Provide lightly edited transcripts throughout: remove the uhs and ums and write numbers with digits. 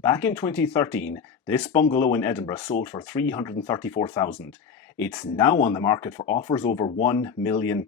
Back in 2013, this bungalow in Edinburgh sold for £334,000. It's now on the market for offers over £1 million.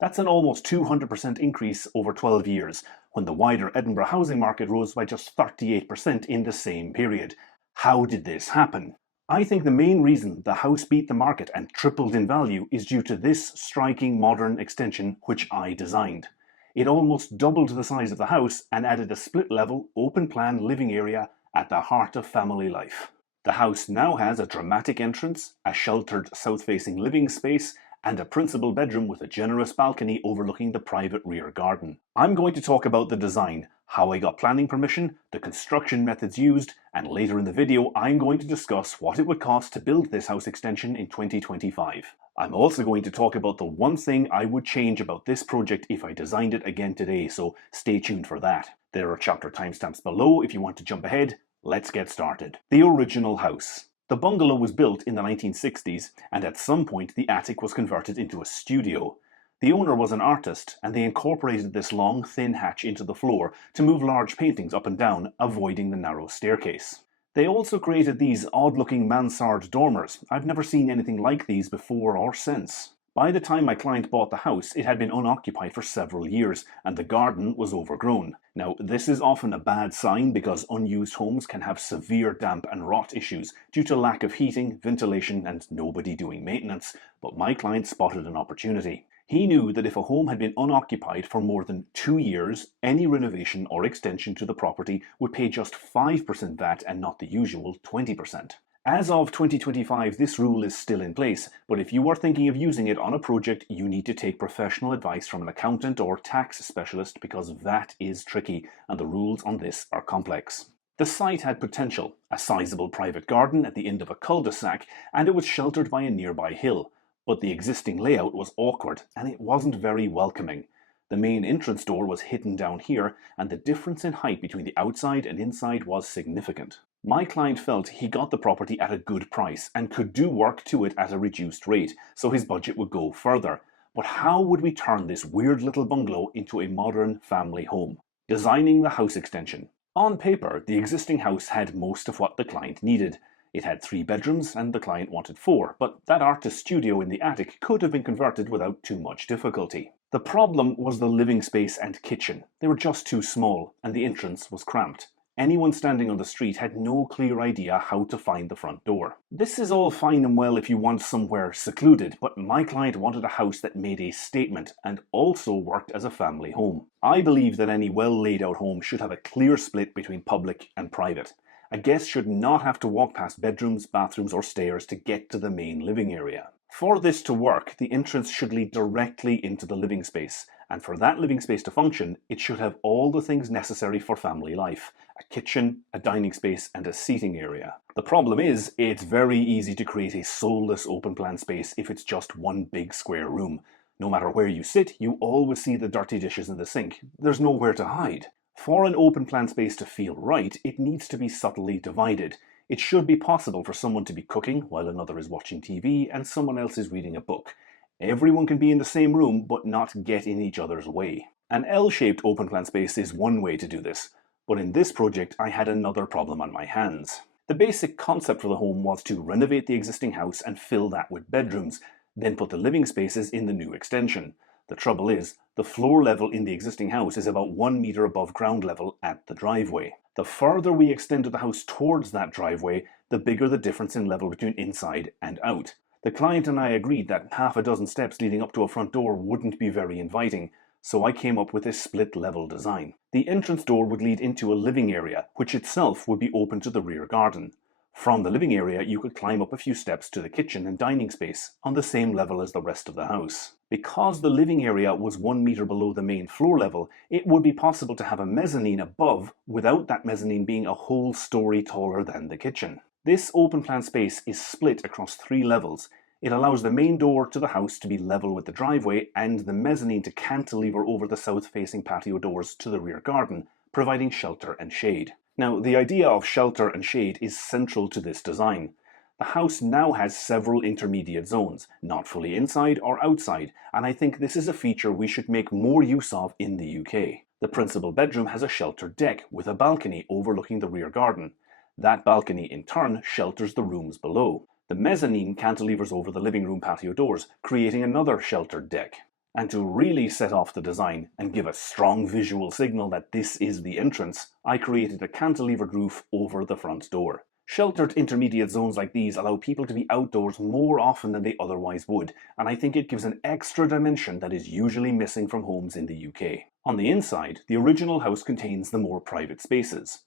That's an almost 200% increase over 12 years, when the wider Edinburgh housing market rose by just 38% in the same period. How did this happen? I think the main reason the house beat the market and tripled in value is due to this striking modern extension which I designed. It almost doubled the size of the house and added a split-level, open-plan living area at the heart of family life. The house now has a dramatic entrance, a sheltered south-facing living space, and a principal bedroom with a generous balcony overlooking the private rear garden. I'm going to talk about the design, how I got planning permission, the construction methods used, and later in the video I'm going to discuss what it would cost to build this house extension in 2025. I'm also going to talk about the one thing I would change about this project if I designed it again today, so stay tuned for that. There are chapter timestamps below if you want to jump ahead. Let's get started. The original house. The bungalow was built in the 1960s, and at some point the attic was converted into a studio. The owner was an artist, and they incorporated this long, thin hatch into the floor to move large paintings up and down, avoiding the narrow staircase. They also created these odd-looking mansard dormers. I've never seen anything like these before or since. By the time my client bought the house, it had been unoccupied for several years, and the garden was overgrown. Now, this is often a bad sign because unused homes can have severe damp and rot issues due to lack of heating, ventilation, and nobody doing maintenance, but my client spotted an opportunity. He knew that if a home had been unoccupied for more than 2 years, any renovation or extension to the property would pay just 5% VAT and not the usual 20%. As of 2025, this rule is still in place, but if you are thinking of using it on a project, you need to take professional advice from an accountant or tax specialist because VAT is tricky and the rules on this are complex. The site had potential, a sizable private garden at the end of a cul-de-sac, and it was sheltered by a nearby hill. But the existing layout was awkward and it wasn't very welcoming. The main entrance door was hidden down here, and the difference in height between the outside and inside was significant. My client felt he got the property at a good price and could do work to it at a reduced rate, so his budget would go further. But how would we turn this weird little bungalow into a modern family home? Designing the house extension. On paper, the existing house had most of what the client needed. It had 3 bedrooms and the client wanted 4, but that artist studio in the attic could have been converted without too much difficulty. The problem was the living space and kitchen. They were just too small, and the entrance was cramped. Anyone standing on the street had no clear idea how to find the front door. This is all fine and well if you want somewhere secluded, but my client wanted a house that made a statement and also worked as a family home. I believe that any well laid out home should have a clear split between public and private. A guest should not have to walk past bedrooms, bathrooms, or stairs to get to the main living area. For this to work, the entrance should lead directly into the living space, and for that living space to function, it should have all the things necessary for family life: a kitchen, a dining space, and a seating area. The problem is, it's very easy to create a soulless open-plan space if it's just one big square room. No matter where you sit, you always see the dirty dishes in the sink. There's nowhere to hide. For an open plan space to feel right, it needs to be subtly divided. It should be possible for someone to be cooking while another is watching TV and someone else is reading a book. Everyone can be in the same room but not get in each other's way. An L-shaped open plan space is one way to do this, but in this project I had another problem on my hands. The basic concept for the home was to renovate the existing house and fill that with bedrooms, then put the living spaces in the new extension. The trouble is, the floor level in the existing house is about 1 meter above ground level at the driveway. The further we extended the house towards that driveway, the bigger the difference in level between inside and out. The client and I agreed that half a dozen steps leading up to a front door wouldn't be very inviting, so I came up with this split-level design. The entrance door would lead into a living area, which itself would be open to the rear garden. From the living area, you could climb up a few steps to the kitchen and dining space, on the same level as the rest of the house. Because the living area was 1 meter below the main floor level, it would be possible to have a mezzanine above without that mezzanine being a whole story taller than the kitchen. This open plan space is split across 3 levels. It allows the main door to the house to be level with the driveway and the mezzanine to cantilever over the south-facing patio doors to the rear garden, providing shelter and shade. Now, the idea of shelter and shade is central to this design. The house now has several intermediate zones, not fully inside or outside, and I think this is a feature we should make more use of in the UK. The principal bedroom has a sheltered deck with a balcony overlooking the rear garden. That balcony, in turn, shelters the rooms below. The mezzanine cantilevers over the living room patio doors, creating another sheltered deck. And to really set off the design and give a strong visual signal that this is the entrance, I created a cantilevered roof over the front door. Sheltered intermediate zones like these allow people to be outdoors more often than they otherwise would, and I think it gives an extra dimension that is usually missing from homes in the UK. On the inside, the original house contains the more private spaces.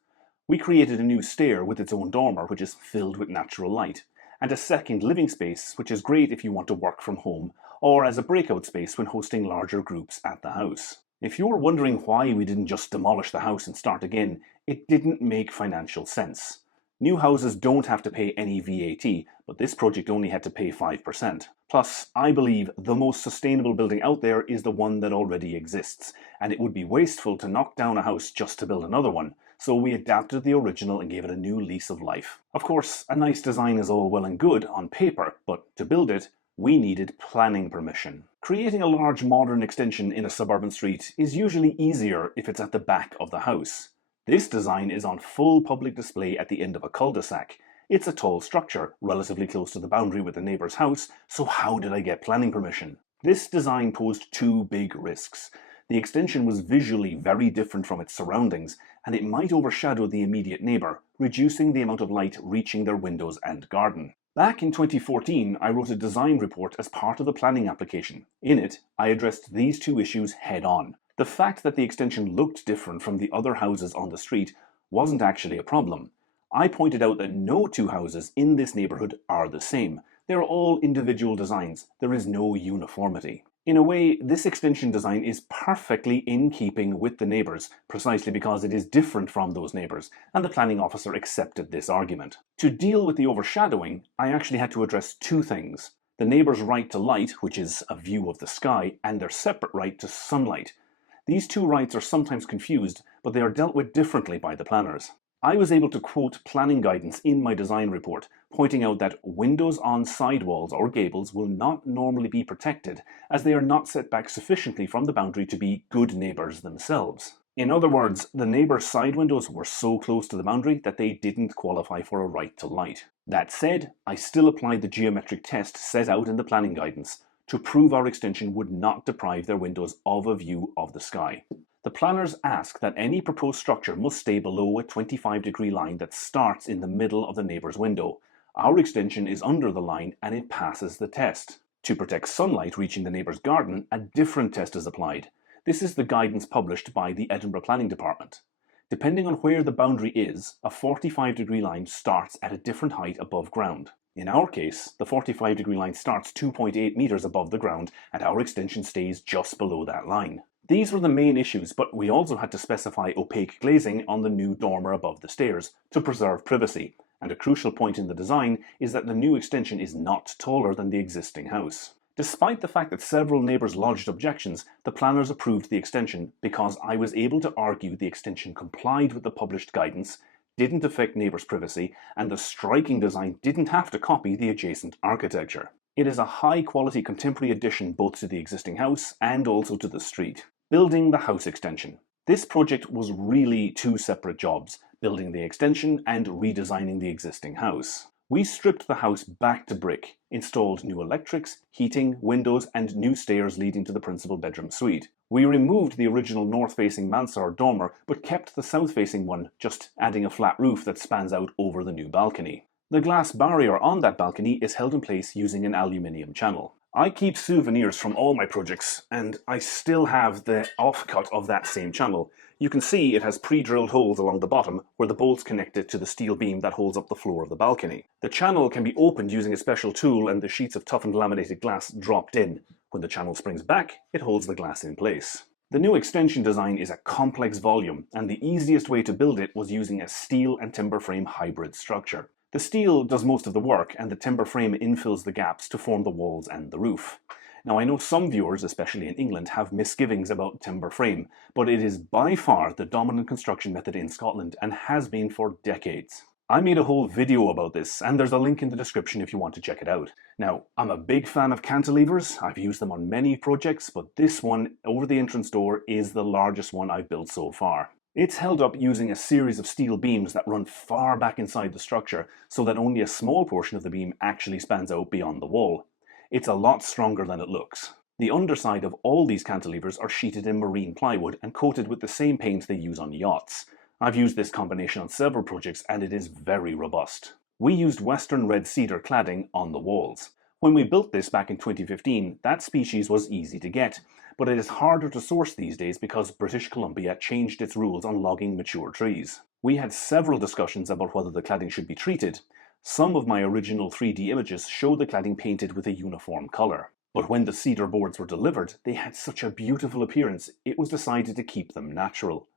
We created a new stair with its own dormer, which is filled with natural light, and a second living space, which is great if you want to work from home, or as a breakout space when hosting larger groups at the house. If you're wondering why we didn't just demolish the house and start again, it didn't make financial sense. New houses don't have to pay any VAT, but this project only had to pay 5%. Plus, I believe the most sustainable building out there is the one that already exists, and it would be wasteful to knock down a house just to build another one, so we adapted the original and gave it a new lease of life. Of course, a nice design is all well and good on paper, but to build it, we needed planning permission. Creating a large modern extension in a suburban street is usually easier if it's at the back of the house. This design is on full public display at the end of a cul-de-sac. It's a tall structure, relatively close to the boundary with the neighbour's house, so how did I get planning permission? This design posed two big risks. The extension was visually very different from its surroundings, and it might overshadow the immediate neighbour, reducing the amount of light reaching their windows and garden. Back in 2014, I wrote a design report as part of the planning application. In it, I addressed these two issues head-on. The fact that the extension looked different from the other houses on the street wasn't actually a problem. I pointed out that no two houses in this neighbourhood are the same. They're all individual designs. There is no uniformity. In a way, this extension design is perfectly in keeping with the neighbours, precisely because it is different from those neighbours, and the planning officer accepted this argument. To deal with the overshadowing, I actually had to address two things. The neighbours' right to light, which is a view of the sky, and their separate right to sunlight. These two rights are sometimes confused, but they are dealt with differently by the planners. I was able to quote planning guidance in my design report, pointing out that windows on sidewalls or gables will not normally be protected, as they are not set back sufficiently from the boundary to be good neighbours themselves. In other words, the neighbours' side windows were so close to the boundary that they didn't qualify for a right to light. That said, I still applied the geometric test set out in the planning guidance to prove our extension would not deprive their windows of a view of the sky. The planners ask that any proposed structure must stay below a 25-degree line that starts in the middle of the neighbour's window. Our extension is under the line and it passes the test. To protect sunlight reaching the neighbour's garden, a different test is applied. This is the guidance published by the Edinburgh Planning Department. Depending on where the boundary is, a 45-degree line starts at a different height above ground. In our case, the 45-degree line starts 2.8 metres above the ground and our extension stays just below that line. These were the main issues, but we also had to specify opaque glazing on the new dormer above the stairs to preserve privacy, and a crucial point in the design is that the new extension is not taller than the existing house. Despite the fact that several neighbours lodged objections, the planners approved the extension because I was able to argue the extension complied with the published guidance, didn't affect neighbours' privacy, and the striking design didn't have to copy the adjacent architecture. It is a high-quality contemporary addition both to the existing house and also to the street. Building the house extension. This project was really two separate jobs, building the extension and redesigning the existing house. We stripped the house back to brick, installed new electrics, heating, windows, and new stairs leading to the principal bedroom suite. We removed the original north-facing mansard dormer, but kept the south-facing one, just adding a flat roof that spans out over the new balcony. The glass barrier on that balcony is held in place using an aluminium channel. I keep souvenirs from all my projects, and I still have the offcut of that same channel. You can see it has pre-drilled holes along the bottom where the bolts connect it to the steel beam that holds up the floor of the balcony. The channel can be opened using a special tool and the sheets of toughened laminated glass dropped in. When the channel springs back, it holds the glass in place. The new extension design is a complex volume, and the easiest way to build it was using a steel and timber frame hybrid structure. The steel does most of the work, and the timber frame infills the gaps to form the walls and the roof. Now, I know some viewers, especially in England, have misgivings about timber frame, but it is by far the dominant construction method in Scotland and has been for decades. I made a whole video about this, and there's a link in the description if you want to check it out. Now, I'm a big fan of cantilevers. I've used them on many projects, but this one over the entrance door is the largest one I've built so far. It's held up using a series of steel beams that run far back inside the structure, so that only a small portion of the beam actually spans out beyond the wall. It's a lot stronger than it looks. The underside of all these cantilevers are sheeted in marine plywood and coated with the same paint they use on yachts. I've used this combination on several projects and it is very robust. We used Western red cedar cladding on the walls. When we built this back in 2015, that species was easy to get, but it is harder to source these days because British Columbia changed its rules on logging mature trees. We had several discussions about whether the cladding should be treated. Some of my original 3D images show the cladding painted with a uniform colour. But when the cedar boards were delivered, they had such a beautiful appearance, it was decided to keep them natural.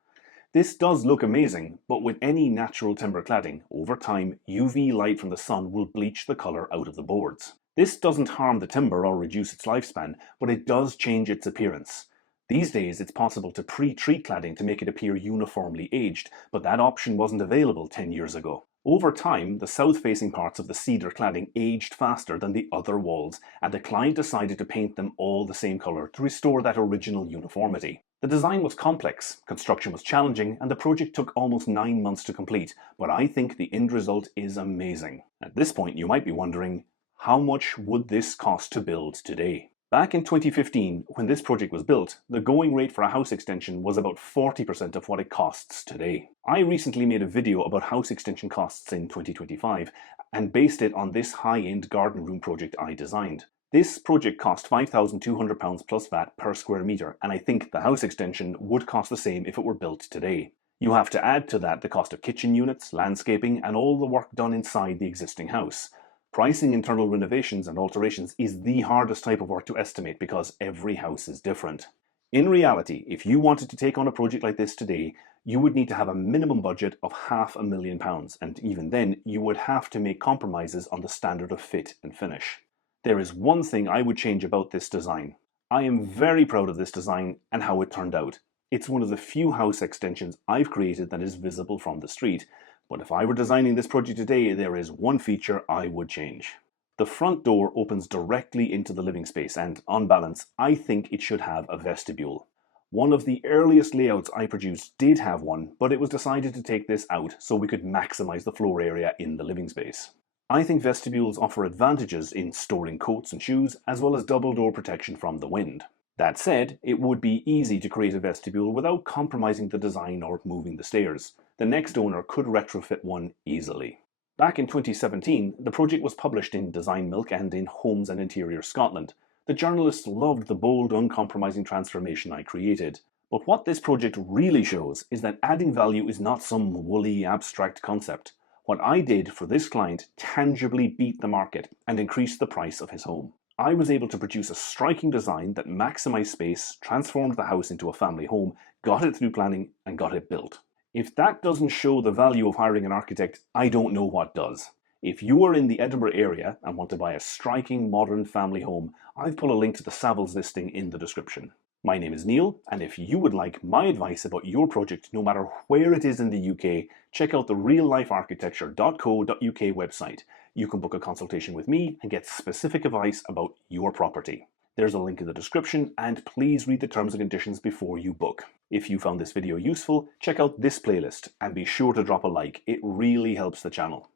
This does look amazing, but with any natural timber cladding, over time, UV light from the sun will bleach the colour out of the boards. This doesn't harm the timber or reduce its lifespan, but it does change its appearance. These days, it's possible to pre-treat cladding to make it appear uniformly aged, but that option wasn't available 10 years ago. Over time, the south-facing parts of the cedar cladding aged faster than the other walls, and the client decided to paint them all the same colour to restore that original uniformity. The design was complex, construction was challenging, and the project took almost 9 months to complete, but I think the end result is amazing. At this point, you might be wondering, how much would this cost to build today? Back in 2015, when this project was built, the going rate for a house extension was about 40% of what it costs today. I recently made a video about house extension costs in 2025 and based it on this high-end garden room project I designed. This project cost £5,200 plus VAT per square metre, and I think the house extension would cost the same if it were built today. You have to add to that the cost of kitchen units, landscaping, and all the work done inside the existing house. Pricing internal renovations and alterations is the hardest type of work to estimate because every house is different. In reality, if you wanted to take on a project like this today, you would need to have a minimum budget of £500,000, and even then, you would have to make compromises on the standard of fit and finish. There is one thing I would change about this design. I am very proud of this design and how it turned out. It's one of the few house extensions I've created that is visible from the street. But if I were designing this project today, there is one feature I would change. The front door opens directly into the living space and, on balance, I think it should have a vestibule. One of the earliest layouts I produced did have one, but it was decided to take this out so we could maximize the floor area in the living space. I think vestibules offer advantages in storing coats and shoes, as well as double door protection from the wind. That said, it would be easy to create a vestibule without compromising the design or moving the stairs. The next owner could retrofit one easily. Back in 2017, the project was published in Design Milk and in Homes and Interior Scotland. The journalists loved the bold, uncompromising transformation I created. But what this project really shows is that adding value is not some woolly, abstract concept. What I did for this client tangibly beat the market and increased the price of his home. I was able to produce a striking design that maximized space, transformed the house into a family home, got it through planning, and got it built. If that doesn't show the value of hiring an architect, I don't know what does. If you are in the Edinburgh area and want to buy a striking modern family home, I've put a link to the Savills listing in the description. My name is Neil, and if you would like my advice about your project, no matter where it is in the UK, check out the reallifearchitecture.co.uk website. You can book a consultation with me and get specific advice about your property. There's a link in the description, and please read the terms and conditions before you book. If you found this video useful, check out this playlist and be sure to drop a like. It really helps the channel.